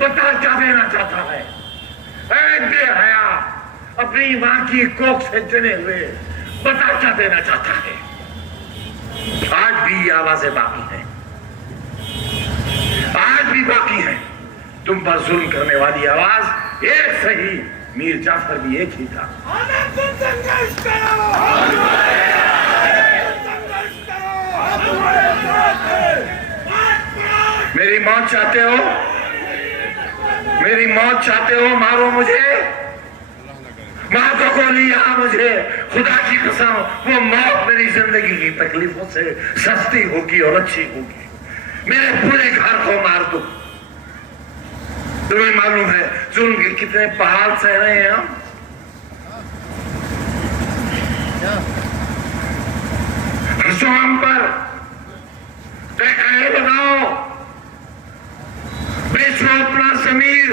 बता क्या देना चाहता है? बेहया अपनी मां की कोख से जने हुए बता क्या देना चाहता है? आज भी ये आवाजें बाकी हैं, आज भी बाकी है। तुम पर जुल्म करने वाली आवाज एक सही, मीर जाफर भी एक ही था। संघर्ष करो, मेरी मौत चाहते हो? मेरी मौत चाहते हो? मारो मुझे, मार दो गोली यहां मुझे। खुदा की कसम, वो मौत मेरी जिंदगी की तकलीफों से सस्ती होगी और अच्छी होगी। मेरे पूरे घर को मार दो। तुम्हें मालूम है जुल्म के कितने पहाड़ सह रहे हैं हम? हंसो हम पर, तय लगाओ, बेचो अपना जमीर,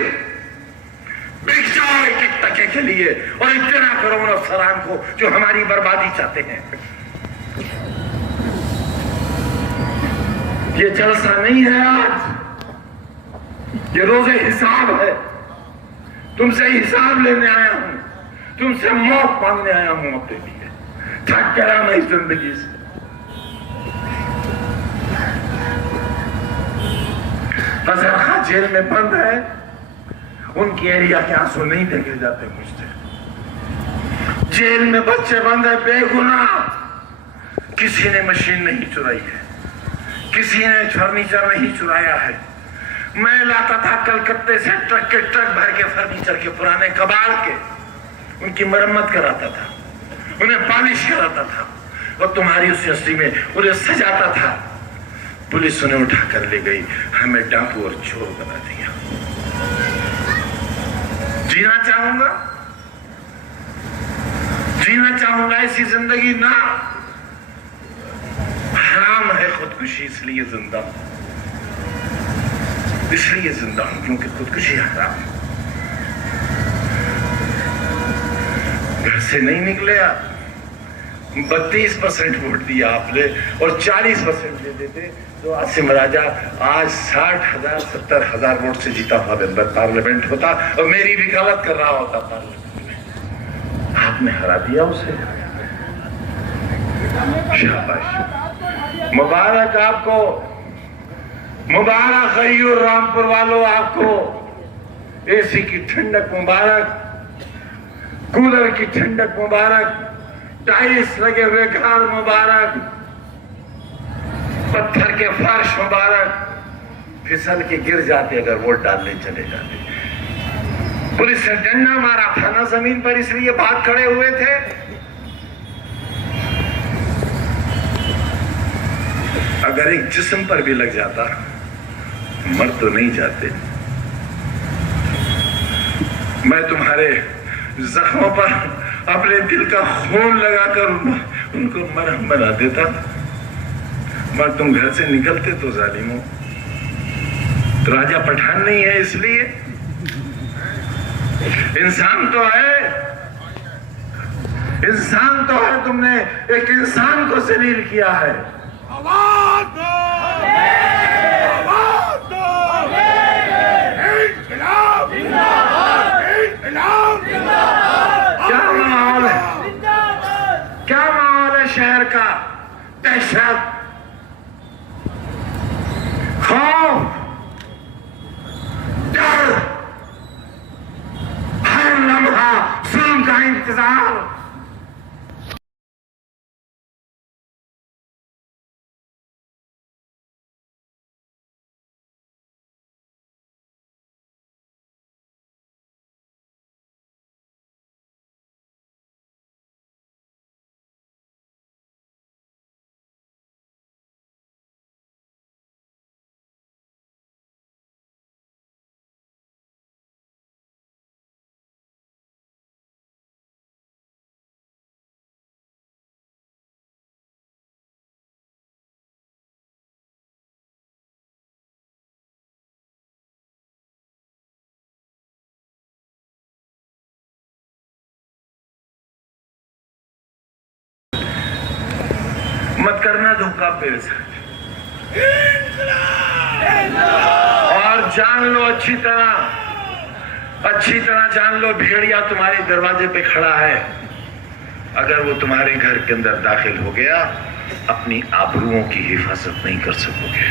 बिक जाओ एक एक टके के लिए और इतना करो उन अफसरान को जो हमारी बर्बादी चाहते हैं। ये जलसा नहीं है आज, ये रोजे हिसाब है। तुमसे हिसाब लेने आया हूं, तुमसे मौत मांगने आया हूं अपने लिए। थक गया मैं इस जिंदगी से। फजल खां जेल में बंद है, उनकी एरिया के आंसू नहीं देखे जाते मुझसे। जेल में बच्चे बंद है बेगुनाह, किसी ने मशीन नहीं चुराई है, किसी ने फर्नीचर नहीं चुराया है। मैं लाता था कलकत्ते से ट्रक के ट्रक भर के फर्नीचर के पुराने कबाड़ के, उनकी मरम्मत कराता था, उन्हें पॉलिश कराता था और तुम्हारी उस इंडस्ट्री में उन्हें सजाता था। पुलिस उन्हें उठा कर ले गई, हमें डाकू और चोर बना दिया। जीना चाहूंगा, जीना चाहूंगा ऐसी जिंदगी ना। हराम है खुदकुशी, इसलिए जिंदा हूं, इसलिए जिंदा हूं क्योंकि खुदकुशी हराम है। घर से नहीं निकले आप, 32% वोट दिया आपने और 40% दे देते तो आसिम राजा आज 60,000 70,000 वोट से जीता हुआ मेंबर पार्लियामेंट होता और मेरी वकालत कर रहा होता पार्लियामेंट में। आपने हरा दिया उसे। शाबाश, मुबारक आपको, मुबारक गयूर रामपुर वालों आपको। एसी की ठंडक मुबारक, कूलर की ठंडक मुबारक, टाइल्स लगे हुए घर मुबारक, पत्थर के फर्श मुबारक। फिसल के गिर जाते अगर वोट डालने चले जाते। पुलिस ने डंडा मारा था ना जमीन पर, इसलिए भाग खड़े हुए थे। अगर एक जिस्म पर भी लग जाता, मर तो नहीं जाते। मैं तुम्हारे जख्मों पर अपने दिल का खून लगाकर उनको मरहम बना देता, मगर तुम घर से निकलते तो जालिमों। राजा पठान नहीं है इसलिए, इंसान तो है, इंसान तो है। तुमने एक इंसान को जलील किया है। आवाज दो, आवाज दो, इंकलाब जिंदाबाद, इंकलाब जिंदाबाद। क्या माहौल है, क्या माहौल है शहर का? दहशत, खौफ, डर, हर लम्हा जुल्म का इंतजार। मत करना धोखा मेरे साथ। और और जान लो अच्छी तरह जान लो, भेड़िया तुम्हारे दरवाजे पे खड़ा है। अगर वो तुम्हारे घर के अंदर दाखिल हो गया, अपनी आबरूओं की हिफाजत नहीं कर सकोगे।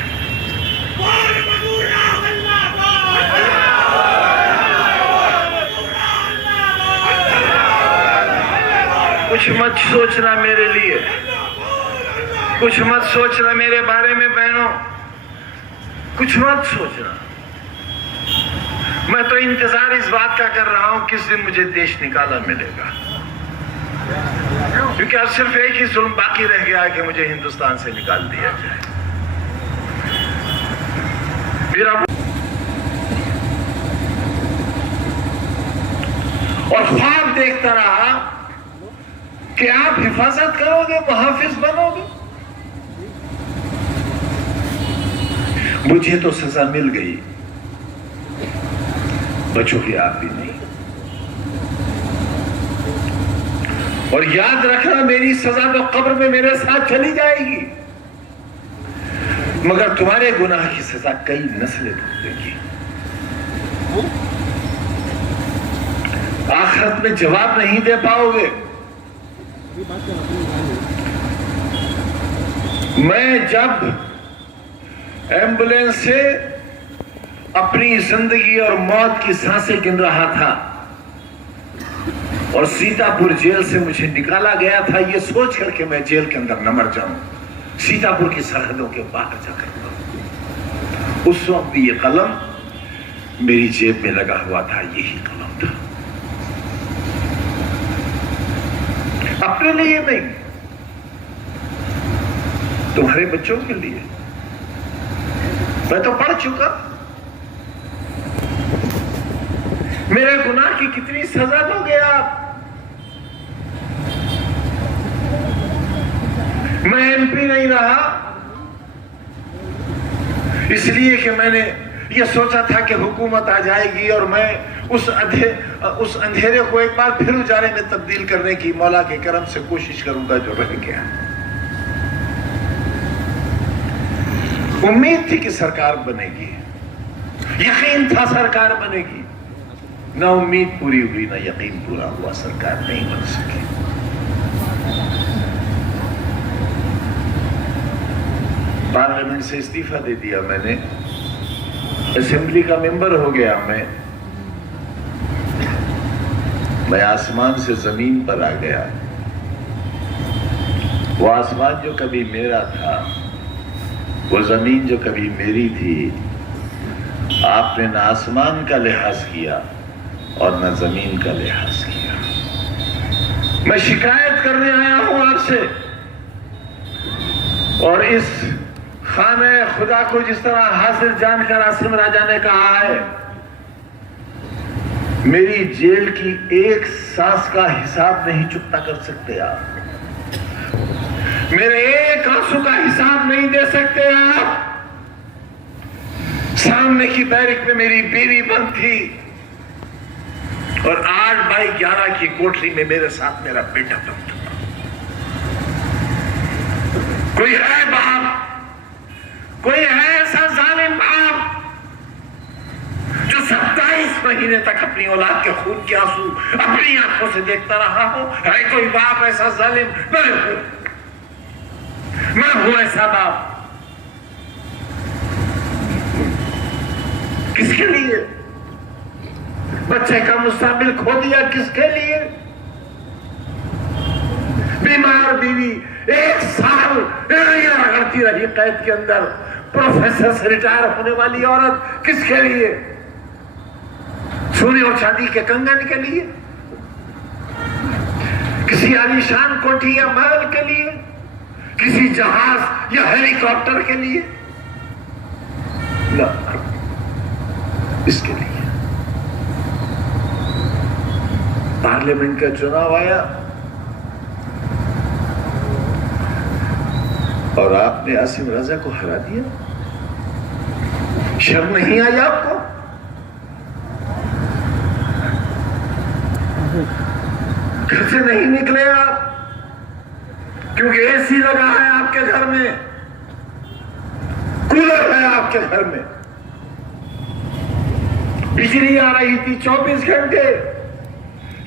कुछ मत सोचना मेरे लिए, कुछ मत सोचना मेरे बारे में बहनों, कुछ मत सोचना। मैं तो इंतजार इस बात का कर रहा हूं किस दिन मुझे देश निकाला मिलेगा, क्योंकि अब सिर्फ एक ही जुल्म बाकी रह गया है कि मुझे हिंदुस्तान से निकाल दिया जाए। मेरा और ख्वाब देखता रहा कि आप हिफाजत करोगे, मुहाफिज बनोगे। मुझे तो सजा मिल गई, बचोगे आप भी नहीं। और याद रखना, मेरी सजा तो कब्र में मेरे साथ चली जाएगी, मगर तुम्हारे गुनाह की सजा कई नस्लें भुगतेंगी। आखिरत में जवाब नहीं दे पाओगे। मैं जब एम्बुलेंस से अपनी जिंदगी और मौत की सांसें गिन रहा था और सीतापुर जेल से मुझे निकाला गया था, यह सोच करके मैं जेल के अंदर न मर जाऊं, सीतापुर की सरहदों के बाहर जाकर मरूं, उस वक्त भी यह कलम मेरी जेब में लगा हुआ था, यही कलम था। अपने लिए नहीं, तुम्हारे बच्चों के लिए। मैं तो पढ़ चुका, मेरे गुनाह की कितनी सजा दोगे आप। मैं एमपी नहीं रहा इसलिए कि मैंने ये सोचा था कि हुकूमत आ जाएगी और मैं उस अंधेरे को एक बार फिर उजाले में तब्दील करने की मौला के करम से कोशिश करूंगा जो रह गया। उम्मीद थी कि सरकार बनेगी, यकीन था सरकार बनेगी, ना उम्मीद पूरी हुई ना यकीन पूरा हुआ, सरकार नहीं बन सकी। पार्लियामेंट से इस्तीफा दे दिया मैंने, असेंबली का मेंबर हो गया मैं आसमान से जमीन पर आ गया। वो आसमान जो कभी मेरा था, वो जमीन जो कभी मेरी थी, आपने न आसमान का लिहाज किया और न जमीन का लिहाज किया। मैं शिकायत करने आया हूं आपसे, और इस खाने खुदा को जिस तरह हासिल जानकर आसिम राजा ने कहा है, मेरी जेल की एक सांस का हिसाब नहीं चुकता कर सकते आप, मेरे एक आंसू का हिसाब नहीं दे सकते आप। सामने की बैरिक में मेरी बीवी बंद थी और 8x11 की कोठरी में मेरे साथ मेरा बेटा बंद था। कोई है बाप, कोई है ऐसा जालिम बाप जो 27 महीने तक अपनी औलाद के खून के आंसू अपनी आंखों से देखता रहा हो? है कोई बाप ऐसा जालिम? मैं हूं ऐसा बाप। किसके लिए? बच्चे का मुस्तकबिल खो दिया किसके लिए? बीमार बीवी 1 साल रगड़ती रही कैद के अंदर, प्रोफेसर से रिटायर होने वाली औरत किसके लिए? सोने और चांदी के कंगन के लिए? किसी आलीशान कोठी या महल के लिए? किसी जहाज या हेलीकॉप्टर के लिए? ना, इसके लिए। पार्लियामेंट का चुनाव आया और आपने आसिम रजा को हरा दिया। शर्म नहीं आई आपको? घर से नहीं निकले आप क्योंकि एसी लगा है आपके घर में, कूलर है आपके घर में, बिजली आ रही थी 24 घंटे।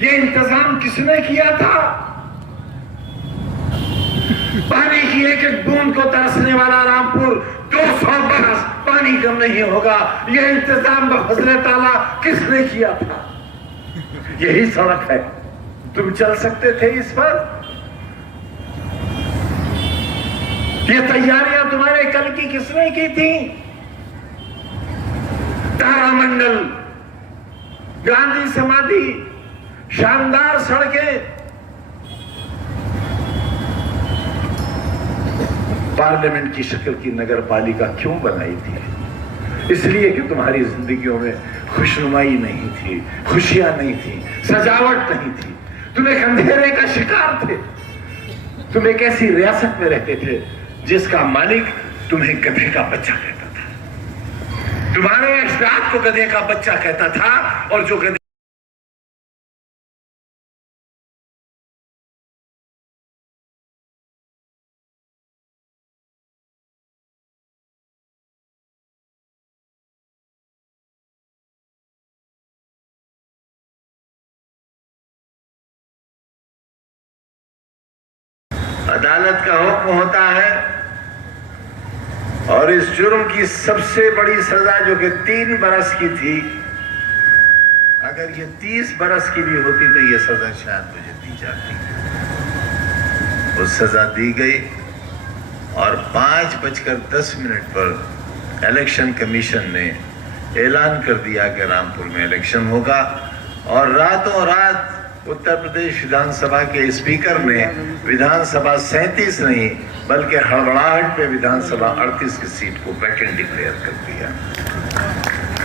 ये इंतजाम किसने किया था? पानी की एक एक बूंद को तरसने वाला रामपुर 200 बरस पानी कम नहीं होगा। यह इंतजाम बफजले ताला किसने किया था? यही सड़क है। तुम चल सकते थे इस पर? ये तैयारियां तुम्हारे कल की किसने की थी? तारामंडल, गांधी समाधि, शानदार सड़कें। पार्लियामेंट की शक्ल की नगर पालिका क्यों बनाई थी? इसलिए कि तुम्हारी जिंदगियों में खुशनुमाई नहीं थी, खुशियां नहीं थी, सजावट नहीं थी। तुम एक अंधेरे का शिकार थे। तुम एक ऐसी रियासत में रहते थे जिसका मालिक तुम्हें गधे का बच्चा कहता था। तुम्हारे अजदाद को गधे का बच्चा कहता था, और जो गधे अदालत का हुक्म होता है, और इस जुर्म की सबसे बड़ी सजा जो कि 3 बरस की थी, अगर ये 30 बरस की भी होती तो ये सजा शायद मुझे दी जाती। वो सजा दी गई, और 5:10 पर इलेक्शन कमीशन ने ऐलान कर दिया कि रामपुर में इलेक्शन होगा। और रातों रात उत्तर प्रदेश विधानसभा के स्पीकर ने विधानसभा 37 नहीं बल्कि हड़बड़ाहट पे विधानसभा 38 की सीट को वैकेंट डिक्लेयर कर दिया।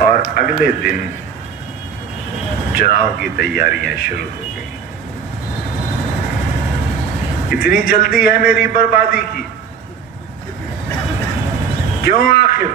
और अगले दिन चुनाव की तैयारियां शुरू हो गई। इतनी जल्दी है मेरी बर्बादी की? क्यों आखिर?